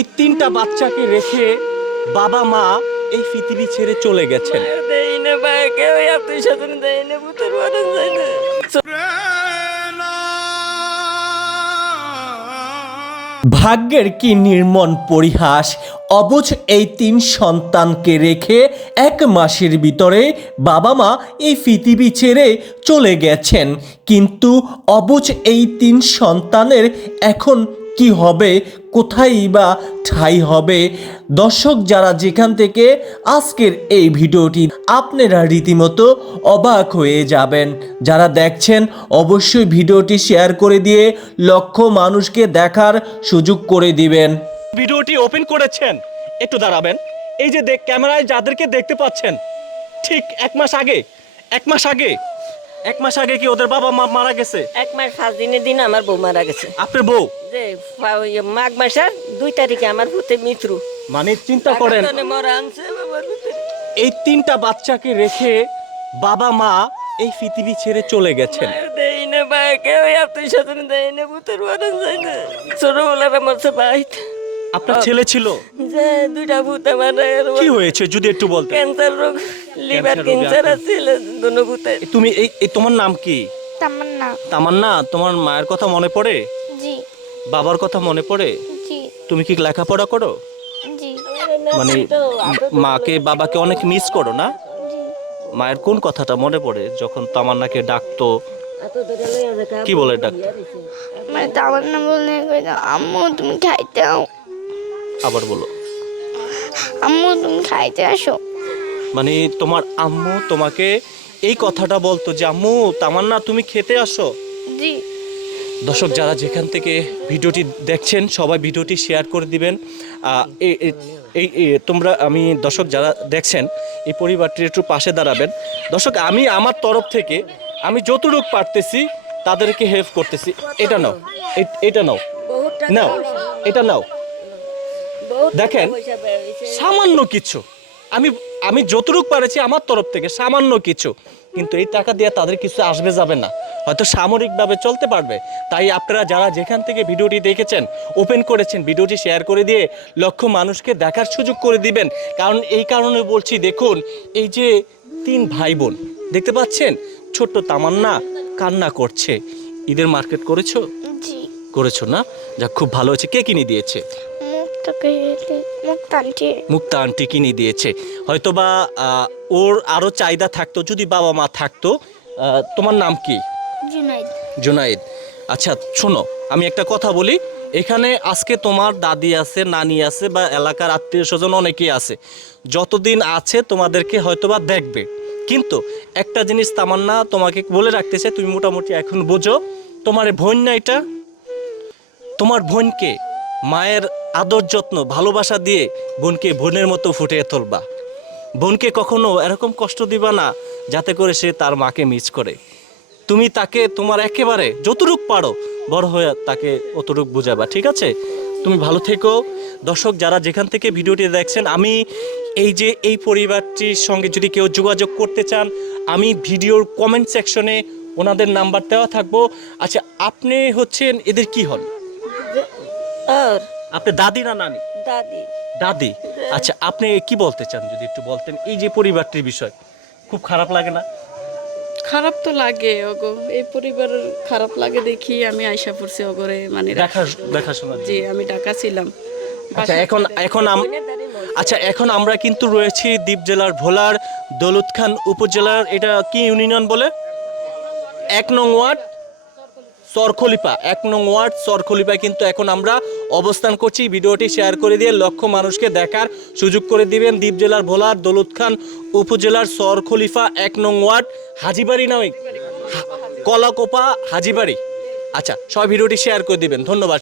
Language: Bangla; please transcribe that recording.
এই তিনটা বাচ্চাকে রেখে বাবা মা এই পৃথিবী ছেড়ে চলে গেছেন। ভাগ্যের কি নির্মম পরিহাস অবুঝ এই তিন সন্তানকে রেখে এক মাসের ভিতরে বাবা মা এই পৃথিবী ছেড়ে চলে গেছেন। কিন্তু অবুঝ এই তিন সন্তানের এখন কি হবে কোথায় বা ঠাই হবে? দর্শক যারা যেখান থেকে আজকের এই ভিডিওটি আপনারা রীতিমতো অবাক হয়ে যাবেন। যারা দেখছেন, অবশ্যই ভিডিওটি শেয়ার করে দিয়ে লক্ষ মানুষকে দেখার সুযোগ করে দিবেন। ভিডিওটি ওপেন করেছেন। একটু দাঁড়াবেন। এই যে দেখ, ক্যামেরায় যাদেরকে দেখতে পাচ্ছেন, ঠিক এক মাস আগে, এক মাস আগে এক মাস আগে কি ওদের বাবা মা মারা গেছে? এক মাস পাঁচ দিনের দিন আমার বউ মারা গেছে। আপনার বউ? যে ওই মাঘ মাসের দুই তারিখে আমার ভূতে মিত্রু মানে চিন্তা করেন মরা আনছে বাবার ভূতে। এই তিনটা বাচ্চাকে রেখে বাবা মা এই পৃথিবী ছেড়ে চলে গেছেন। দেই না বা কেউ আত্মীয় স্বজন দেয় না ভূতের বাড়ি যায় না। ছোটবেলার আমার সে ভাই আপনার ছেলে ছিল? যে দুইটা ভূত আমার কি হয়েছে যদি একটু বলতে ক্যান্সার রোগ। লিভার ক্যান্সার আছে দুনো তুমি এই এই তোমার নাম কি? তামান্না। তামান্না তোমার মায়ের কথা মনে পড়ে? জি। বাবার কথা মনে পড়ে? জি। তুমি কি লেখাপড়া করো? জি। মানে মাকে বাবাকে অনেক মিস করো না? মায়ের কোন কথাটা মনে পড়ে যখন তামান্নাকে ডাকতো? কি বলে ডাকতো? মানে তামান্না কইতো, আম্মু তুমি খাইতে আবার বলো। আম্মু তুমি খাইতে আসো। মানে তোমার আম্মু তোমাকে এই কথাটা বলতো যে আম্মু তামান্না তুমি খেতে আসো। জি। দর্শক যারা যেখান থেকে ভিডিওটি দেখছেন সবাই ভিডিওটি শেয়ার করে দিবেন। এই তোমরা আমি দর্শক যারা দেখছেন এই পরিবারটির একটু পাশে দাঁড়াবেন। দর্শক আমি আমার তরফ থেকে আমি যতটুকু পারতেছি তাদেরকে হেল্প করতেছি। এটা নাও এটা নাও। নাও এটা নাও। দেখেন। সামান্য কিছু। আমি আমি যতটুকু পারেছি আমার তরফ থেকে সামান্য কিছু। কিন্তু এই টাকা দিয়ে তাদের কিছু আসবে যাবে না। হয়তো সামরিকভাবে চলতে পারবে। তাই আপনারা যারা যেখান থেকে ভিডিওটি দেখেছেন ওপেন করেছেন ভিডিওটি শেয়ার করে দিয়ে লক্ষ মানুষকে দেখার সুযোগ করে দিবেন। কারণ এই কারণে বলছি দেখুন এই যে তিন ভাই বোন দেখতে পাচ্ছেন? ছোট্ট তামান্না কান্না করছে। ঈদের মার্কেট করেছ? করেছ না? যা খুব ভালো হয়েছে। কে কিনে দিয়েছে? মুক্তকে মুক্ত আনটি মুক্তা আন্টি কিনে দিয়েছে? হয়তোবা আহ, ওর আরও চাহিদা থাকতো যদি বাবা মা থাকতো তোমার নাম কি? জুনাইদ। জুনাইদ। আচ্ছা শোনো আমি একটা কথা বলি। এখানে আজকে তোমার দাদি আছে নানি আছে বা এলাকার আত্মীয় স্বজন অনেকেই আছে। যতদিন আছে তোমাদেরকে হয়তোবা দেখবে। কিন্তু একটা জিনিস তামান্না তোমাকে বলে রাখতেছে তুমি মোটামুটি এখন বোঝো তোমার বোন না এটা? তোমার বোনকে মায়ের আদর যত্ন, ভালোবাসা দিয়ে বোনকে বোনের মতো ফুটিয়ে তুলবা। বোনকে কখনো এরকম কষ্ট দিবা না, যাতে করে সে তার মাকে মিস করে। তুমি তাকে তোমার একেবারে যতটুক পারো, বড় হয়ে তাকে অতটুক বুঝাবা, ঠিক আছে? তুমি ভালো থেকো। দর্শক, যারা যেখান থেকে ভিডিওটি দেখছেন, আমি এই যে এই পরিবারটির সঙ্গে যদি কেউ যোগাযোগ করতে চান, আমি ভিডিওর কমেন্ট সেকশনে ওনাদের নাম্বার দেওয়া থাকব। আচ্ছা আপনি হচ্ছেন এদের কি হন? আপনি দাদি না নানি? দাদি। দাদি? আচ্ছা আপনি কি বলতে চান যদি একটু বলতেন? এই যে পরিবারটির বিষয় খুব খারাপ লাগে না? খারাপ তো লাগে ওগো। এই পরিবার খারাপ লাগে দেখি আমি আয়সা পড়ছি ওগরে মানে দেখা দেখাশোনা জি আমি ঢাকা ছিলাম। আচ্ছা এখন এখন আম- আচ্ছা এখন আমরা কিন্তু রয়েছি দ্বীপ জেলার ভোলার দৌলত খান উপজেলার এটা কি ইউনিয়ন বলে? এক নং ওয়ার্ড। সরখলিপা, এক নং ওয়ার্ড সরখলিপায় কিন্তু এখন আমরা অবস্থান করছি। ভিডিওটি শেয়ার করে দিয়ে লক্ষ মানুষকে দেখার সুযোগ করে দিবেন দ্বীপ জেলার ভোলার দৌলত খান উপজেলার সরখলিফা এক নং ওয়ার্ড হাজিবাড়ি নামে। কলাকোপা হাজিবাড়ি। আচ্ছা সব ভিডিওটি শেয়ার করে দিবেন। ধন্যবাদ।